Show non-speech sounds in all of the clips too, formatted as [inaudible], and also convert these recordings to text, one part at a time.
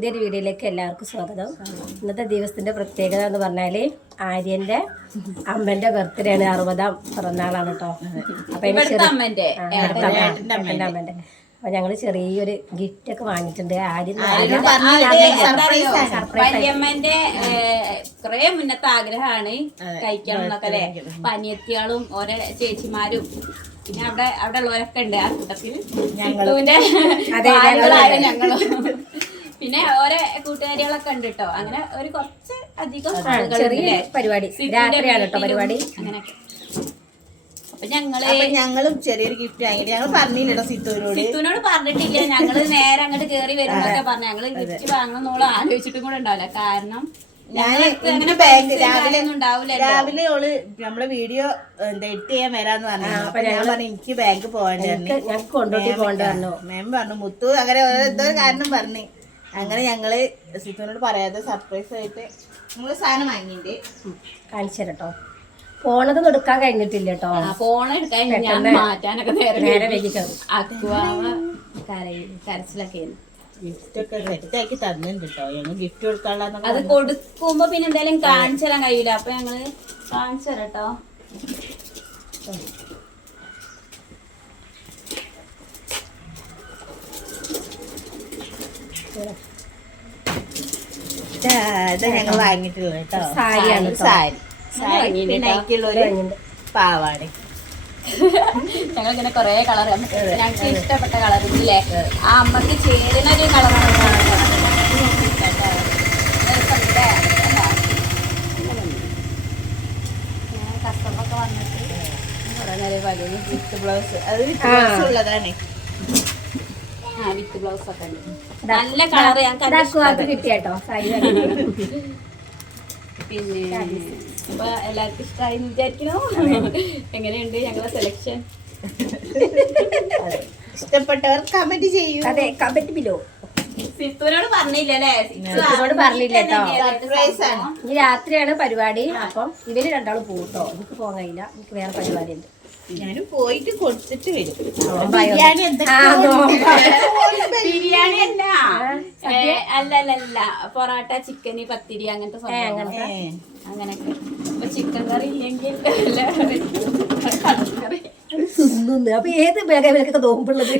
പുതിയൊരു വീഡിയോയിലേക്ക് എല്ലാവർക്കും സ്വാഗതം. ഇന്നത്തെ ദിവസത്തിന്റെ പ്രത്യേകത എന്ന് പറഞ്ഞാൽ ആര്യന്റെ അമ്മന്റെ ബർത്ത്ഡേ ആണ്. അറുപതാം പിറന്നാളാണ് കേട്ടോ അപ്പൊ അമ്മന്റെ അമ്മന്റെ അപ്പൊ ഞങ്ങൾ ചെറിയൊരു ഗിഫ്റ്റ് ഒക്കെ വാങ്ങിയിട്ടുണ്ട്. ആര്യം വല്യമ്മന്റെ കുറെ മുന്നത്തെ ആഗ്രഹമാണ് കഴിക്കണം എന്നൊക്കെ അല്ലെ? പനിയത്തികളും ഓരോ ചേച്ചിമാരും പിന്നെ അവിടെ അവിടെ ഉള്ളവരൊക്കെ ഉണ്ട് ആ കൂട്ടത്തിൽ ഞങ്ങളും. ഞങ്ങളും. പിന്നെ ഓരോ കൂട്ടുകാരികളൊക്കെ ഉണ്ട് കേട്ടോ അങ്ങനെ ഒരു കുറച്ച് അധികം ചെറിയ പരിപാടി. രാത്രിയാണ് കേട്ടോ പരിപാടി. അങ്ങനെയൊക്കെ. ഞങ്ങൾ ചെറിയൊരു ഗിഫ്റ്റ് വാങ്ങിയിട്ട് ഞങ്ങൾ പറഞ്ഞില്ലട്ടോ സിത്തൂരോട് സിത്തുവിനോട് പറഞ്ഞിട്ടില്ല. ഞങ്ങൾ നേരെ അങ്ങോട്ട് കേറി വരുന്നൊക്കെ പറഞ്ഞു. ഞങ്ങൾ ഗിഫ്റ്റ് വാങ്ങണം എന്നോൾ ആലോചിച്ചിട്ടും കൂടെ ഉണ്ടാവില്ല. കാരണം ഞാൻ ഞങ്ങൾക്ക് ബാങ്ക് രാവിലെ ഓൾ നമ്മളെ വീഡിയോ എന്താ എഡിറ്റ് ചെയ്യാൻ വരാന്ന് പറഞ്ഞു അപ്പൊ ഞാൻ പറഞ്ഞു എനിക്ക് ബാങ്ക് പോകേണ്ടി ഞങ്ങൾക്ക് കൊണ്ടോട്ടി പോകേണ്ടി മാം പറഞ്ഞു മുത്തു അങ്ങനെ ഓരോ കാരണം പറഞ്ഞു. അങ്ങനെ ഞങ്ങൾ സിത്തുവിനോട് പറയാതെ സർപ്രൈസ് ആയിട്ട് നമ്മൾ സാധനം വാങ്ങിണ്ട് കാണിച്ചു തരട്ടോ കേട്ടോ പോണതൊന്നും എടുക്കാൻ കഴിഞ്ഞിട്ടില്ല കേട്ടോ ആ ഫോൺ എടുക്കാൻ ഞാൻ മാറ്റാനൊക്കെ നേരെ കരച്ചിലൊക്കെ ഗിഫ്റ്റ് ഒക്കെ സെറ്റ് ആക്കി തന്നിട്ടുണ്ട് കേട്ടോ ഞങ്ങൾ ഗിഫ്റ്റ് കൊടുക്കാനുള്ള അത് കൊടുക്കുമ്പോ പിന്നെ എന്തായാലും കാണിച്ചു തരാൻ കഴിയൂല. അപ്പൊ ഞങ്ങൾ കാണിച്ചു തരാം കേട്ടോ ഞങ്ങൾ വാങ്ങിയിട്ടുള്ളത് കേട്ടോ. സാരിയാണ് സാരി. സാരി. പിന്നെ അതിലേക്കുള്ള ഒരു പാവാട. ഞങ്ങൾ ഇങ്ങനെ കൊറേ കളർ ഞങ്ങൾക്ക് ഇഷ്ടപ്പെട്ട കളർ ഇല്ലേ? ആ അമ്മയ്ക്ക് ചേരുന്ന ഒരു കളറാണ് കസ്റ്റമറൊക്കെ വന്നിട്ട് പറഞ്ഞാൽ വലിയ ബ്ലൗസ് അത് ബ്ലൗസ് ഉള്ളതാണ്. വിത്ത് ബ്ലൗസ് ഒക്കെ ഉണ്ട്. നല്ല കളർ ഞങ്ങൾക്ക് കിട്ടിയാട്ടോ സാരി. പിന്നെ അപ്പൊ എല്ലാവർക്കും ഇഷ്ടമായി എന്ന് വിചാരിക്കണോ എങ്ങനെയുണ്ട് ഞങ്ങളെ സെലക്ഷൻ ഇഷ്ടപ്പെട്ടവർ കമന്റ് ചെയ്യൂ. അതെ കമന്റ് ബിലോ സിത്തുവിനോട് പറഞ്ഞില്ലല്ലേ സിത്തുവിനോട് പറഞ്ഞില്ല കേട്ടോ. ഇനി രാത്രിയാണ് പരിപാടി. അപ്പം ഇവർ രണ്ടാളും പോകട്ടോ നമുക്ക് എനിക്ക് പോകാൻ കഴിയില്ല. എനിക്ക് വേറെ പരിപാടി ഉണ്ട്. ഞാനും പോയിട്ട് കൊടുത്തിട്ട് വരും? ബിരിയാണി. ബിരിയാണി അല്ല. അല്ല അല്ല അല്ല. പൊറോട്ട ചിക്കൻ പത്തിരി അങ്ങനത്തെ അങ്ങനൊക്കെ. അപ്പൊ ചിക്കൻ കറി ഇല്ലെങ്കിൽ കറി. അപ്പൊ ഏത് മേഖലയിലൊക്കെ നോമ്പുള്ളത്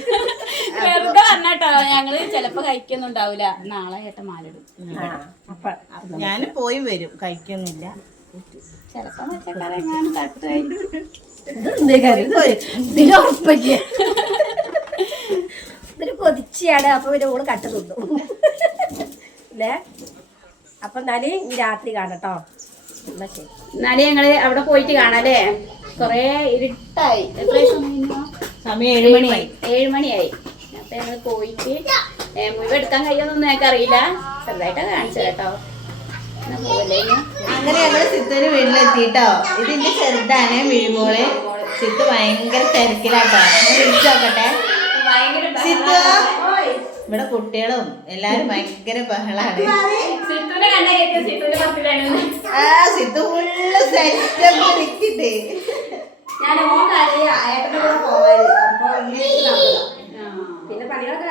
വെറുതെ പറഞ്ഞാട്ടോ. ഞങ്ങൾ ചെലപ്പോ കഴിക്കുന്നുണ്ടാവില്ല നാളെ ഏട്ട മാലിടും ഞാനും പോയി വരും. കഴിക്കൊന്നുമില്ല. ചെലപ്പോ പച്ചക്കറി എങ്ങാനും തട്ടുമായിരിക്കും ഇത് എന്തേ കാര്യം? ഇത് ഇതിന് കൊതിച്ചാണ് അപ്പൊ പിന്നെ ഓൾ കട്ട് തിന്നു. അല്ലേ അപ്പൊ എന്നാൽ ഈ രാത്രി കാണട്ടോ എന്നാ ശരി. എന്നാലും ഞങ്ങൾ അവിടെ പോയിട്ട് കാണാല്ലേ? കൊറേ ഇരുട്ടായി. എത്ര സമയം ഏഴ് മണിയായി ഏഴ് മണിയായി അപ്പൊ ഞങ്ങൾ പോയിട്ട് മുഴുവൻ എടുക്കാൻ കഴിയുമെന്നൊന്നും ഞങ്ങൾക്ക് അറിയില്ല ചെറുതായിട്ടാ കാണിച്ചു കേട്ടോ? അങ്ങനെ ഞങ്ങൾ സിത്തൊരു വീട്ടിലെത്തിട്ടോ. ഇതിന്റെ ചെറുതാണ് വീഴുമോൾ സിത്ത് ഭയങ്കര തിരക്കിലാട്ടോ. വിളിച്ചു നോക്കട്ടെ. സിത്തു ഇവിടെ കുട്ടികളും എല്ലാരും ഭയങ്കര ബഹളാണ്. ആ സിത്തു ഫുള്ള് സെറ്റപ്പ് നിൽക്കിട്ട് ഞാൻ ഓൺ കരയാ ഏട്ടന്റെ കൂടെ പോവാൻ അപ്പൊ. പിന്നെ പണികളൊക്കെ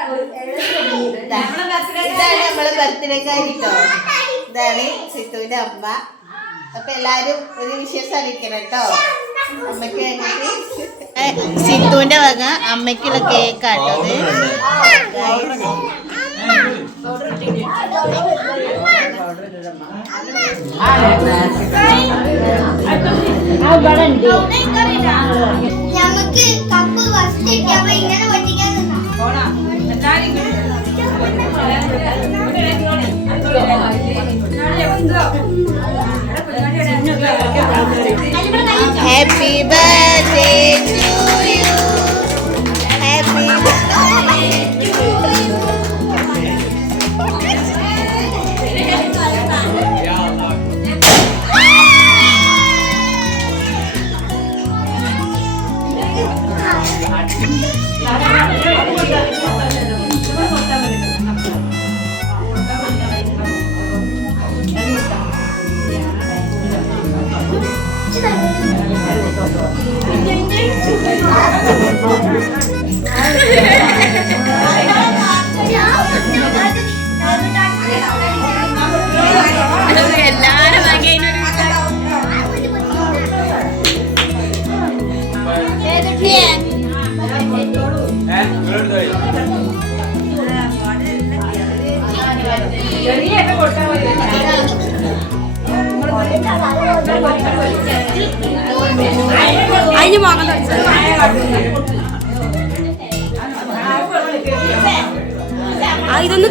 നമ്മളെ ബർത്ത്ഡേക്കാരിട്ടോ ഇതാണ് സിത്തുവിന്റെ അമ്മ. അപ്പൊ എല്ലാരും ഒരു വിശേഷം അറിയിക്കണം കേട്ടോ. അമ്മയ്ക്ക് വേണ്ടിട്ട് സിത്തുവിന്റെ വക അമ്മയ്ക്കുള്ള കേക്കാട്ടോ നമുക്ക് കപ്പ് ഫസ്റ്റ് കിട്ടിയപ്പോ ഇങ്ങനെ പൊട്ടിക്കാൻ നിന്നാ. Happy birthday to you Happy birthday to you 来来。എല്ലാരും ചെറിയൊക്കെ കൊടുക്കാൻ അതിന് മോങ്ങ ഇതൊന്ന്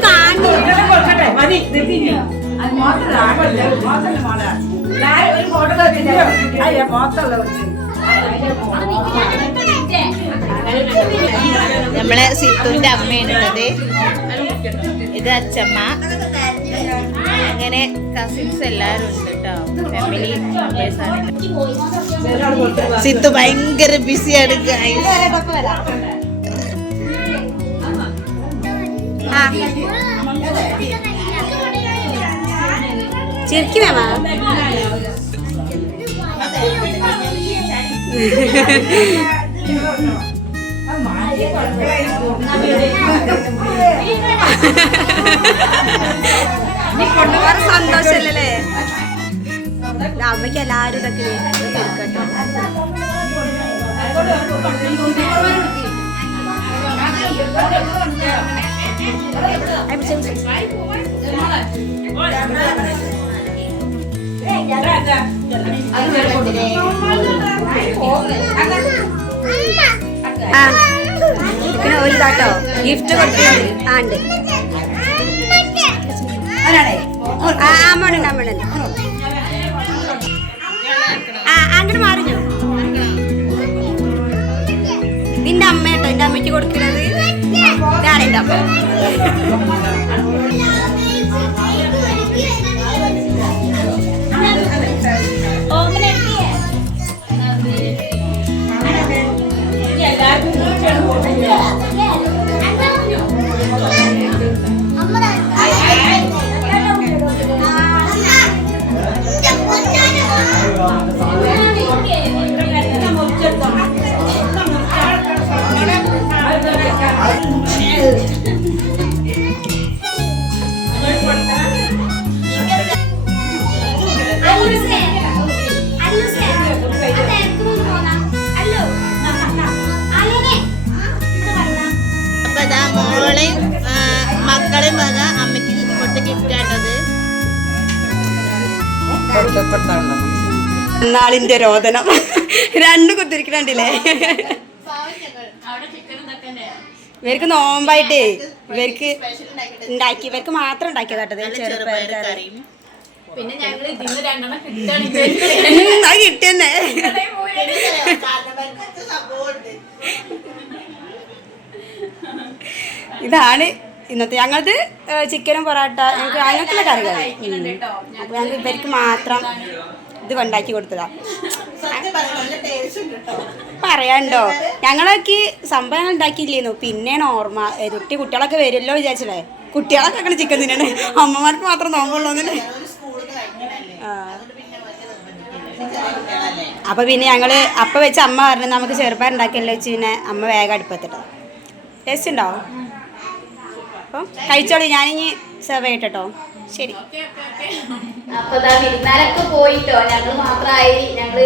നമ്മളെ സിത്തുവിന്റെ അമ്മയാണുള്ളത്. ഇത് അച്ഛമ്മ. അങ്ങനെ കസിൻസ് എല്ലാരും ഉണ്ട് കേട്ടോ ഫാമിലി മെമ്പേഴ്സ് ആണ്. സിത്തു ഭയങ്കര ബിസിയാണ് guys. ചിരിക്കും മേമ വേറെ സന്തോഷല്ലേ അമ്മയ്ക്ക് എല്ലാവരും ഇതൊക്കെ കേട്ടോ ആ പിന്നെ ഒരു താട്ടോ ഗിഫ്റ്റ് കൊടുക്കുന്നുണ്ട് ആ ഉണ്ട് ആ അമ്മയുണ്ട് അമ്മയുണ്ട് ആ അങ്ങോട്ട് മാറിഞ്ഞു നിന്റെ അമ്മ കേട്ടോ എന്റെ അമ്മയ്ക്ക് കൊടുക്കുന്നത് ഇതാണ് എന്റെ അമ്മ. അപ്പൊ നാളിന്റെ രോദനം. രണ്ടു കുത്തിരിക്കണ്ടില്ലേ ഇവർക്ക് നോമ്പായിട്ടേ ഇവർക്ക് ഉണ്ടാക്കി ഇവർക്ക് മാത്രം ഉണ്ടാക്കിയതാട്ടത് ചെറുപ്പക്കാരെ പിന്നെ ഞങ്ങൾ ഇതിന്ന് രണ്ടെണ്ണം കിട്ടുകയാണെങ്കിൽ അത് കിട്ടിയെന്നെ. ഇതാണ് ഇന്നത്തെ ഞങ്ങളത് ചിക്കനും പൊറോട്ട ഞങ്ങൾക്ക് അങ്ങനത്തെ കറികൾ അപ്പൊ ഞങ്ങൾക്ക് ഇവർക്ക് മാത്രം ഇത് ഉണ്ടാക്കി കൊടുത്തതാ. പറയാണ്ടോ ഞങ്ങളൊക്കെ സംഭവം ഉണ്ടാക്കിയില്ലേന്നു? പിന്നെയാണ് ഓർമ്മ. കുട്ടി കുട്ടികളൊക്കെ വരുമല്ലോ വിചാരിച്ചല്ലേ? കുട്ടികളൊക്കെ അങ്ങനെ ചിക്കൻ തിന്നണേ. അമ്മമാർക്ക് മാത്രം നോമ്പുള്ളൂ ആ. അപ്പൊ പിന്നെ ഞങ്ങൾ അപ്പ വെച്ച് അമ്മ പറഞ്ഞു നമുക്ക് ചെറുപ്പം ഉണ്ടാക്കിയല്ലോ വെച്ച് പിന്നെ അമ്മ വേഗം അടുപ്പത്തിട്ടോ ടേസ്റ്റ് ഉണ്ടോ? അപ്പം കഴിച്ചോളൂ ഞാനിനി സെർവ് ചെയ്യട്ടോ ശരി. അപ്പൊ വിരുന്നാരൊക്കെ പോയിട്ടോ. ഞങ്ങൾ മാത്രമായി ഞങ്ങൾ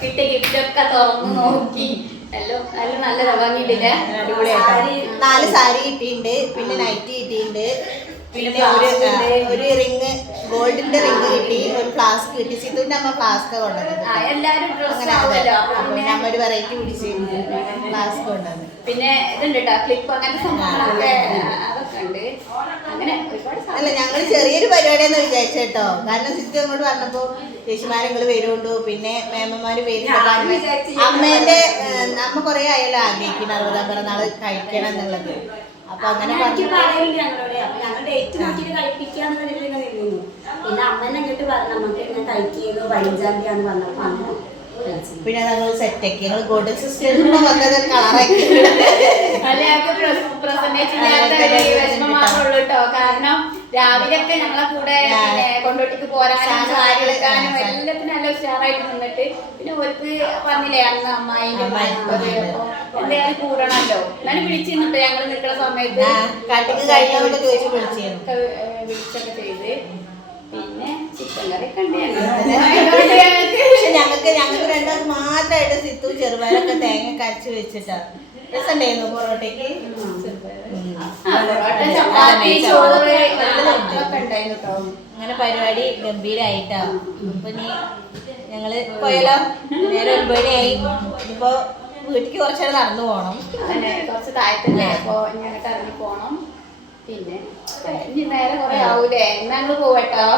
കിട്ടിയ കിട്ടൊക്കെ തുറന്നു നോക്കി. നല്ല എല്ലാം നല്ല സാരി കിട്ടിയിട്ടുണ്ട്. പിന്നെ നൈറ്റ് കിട്ടിയിട്ടുണ്ട്. പിന്നെ ഒരു ഒരു റിങ് ഗോൾഡിന്റെ റിങ് കിട്ടി ഒരു ഫ്ലാസ്ക് കിട്ടി. സിതുവിന്റെ അമ്മ ഫ്ലാസ്ക് കൊണ്ടുവന്നത് ആ എല്ലാരും അങ്ങനെ അമ്മ ഒരു വെറൈറ്റി പിടിച്ച് ഫ്ലാസ്ക് കൊണ്ടുവന്നു. പിന്നെ ഇതുണ്ട് കേട്ടോ ക്ലിപ്പ് അങ്ങനത്തെ സംഭവങ്ങളൊക്കെ അതൊക്കെ ഉണ്ട്. അങ്ങനെ അല്ല ഞങ്ങൾ ചെറിയൊരു പരിപാടിയാന്ന് വിചാരിച്ചു കേട്ടോ. കാരണം സിസ്റ്റർ അങ്ങോട്ട് പറഞ്ഞപ്പോ ചേച്ചിമാരങ്ങൾ വരുന്നുണ്ട് പിന്നെ മേമ്മമാര് വരുന്നുണ്ട് അമ്മേന്റെ നമ്മ കൊറേ കുറെ ആയാലും ആഗ്രഹിക്കുന്നു അറുപതാം പിറന്നാൾ കഴിക്കണം എന്നുള്ളത്. അപ്പൊ അങ്ങനെ ഞങ്ങളോട്. അപ്പൊ ഞങ്ങൾ ഡേറ്റ് നോക്കിയിട്ട് കഴിപ്പിക്കാന്ന് പറഞ്ഞിട്ട് നിന്നു പിന്നെ അമ്മനെ അങ്ങോട്ട് പറഞ്ഞു നമുക്ക് ഇങ്ങനെ കഴിക്കുന്നു പതിനഞ്ചാം തീയതി പറഞ്ഞപ്പോ അങ്ങനെ. പിന്നെ ഞങ്ങൾ സെറ്റാക്കി ഞങ്ങൾ ഗോൾഡൻ സിസ്റ്റേഴ്സ് വന്നത് കളറാക്കി അല്ല ഞങ്ങൾക്ക് പ്രസന്റേഷൻ വിഷമം മാത്രമേ ഉള്ളൂ കേട്ടോ കാരണം രാവിലെയൊക്കെ ഞങ്ങളെ കൂടെ കൊണ്ടോട്ടിക്ക് പോരാനും സാരി എടുക്കാനും എല്ലാത്തിനും നല്ല ഉഷാറായിട്ട് നിന്നിട്ട് പിന്നെ അവർക്ക് പറഞ്ഞില്ലേ അന്ന് അപ്പൊ എന്തായാലും കൂടണല്ലോ. എന്നാലും വിളിച്ചിരുന്നുട്ടോ ഞങ്ങൾ നിൽക്കുന്ന സമയത്ത് വിളിച്ചൊക്കെ ചെയ്ത്. പിന്നെ ചിക്കൻ കറി കണ്ടു ഞങ്ങൾക്ക് [laughs] പക്ഷെ ഞങ്ങൾക്ക് ഞങ്ങൾക്ക് രണ്ടാമത് മാത്രമായിട്ട് സിത്തു ചെറുപയറൊക്കെ തേങ്ങ കരച്ച് വെച്ചിട്ടാ. പൊറോട്ടയ്ക്ക്. അതൊക്കെ ഉണ്ടായിരുന്നു കേട്ടോ. അങ്ങനെ പരിപാടി ഗംഭീരായിട്ടാ ഇപ്പൊ നീ ഞങ്ങൾ പോയാലോ നേരെ ഒൻപത് ആയി ഇനിയിപ്പോ വീട്ടിക്ക് കുറച്ചേരം നടന്നു പോണം കുറച്ച് താഴത്തല്ലേ അപ്പൊ ഞങ്ങൾക്ക് ഇറങ്ങി പോണം പിന്നെ ഇനി നേരെ കുറെ ആവൂലേ എന്നാ ഞങ്ങൾ പോവട്ടോ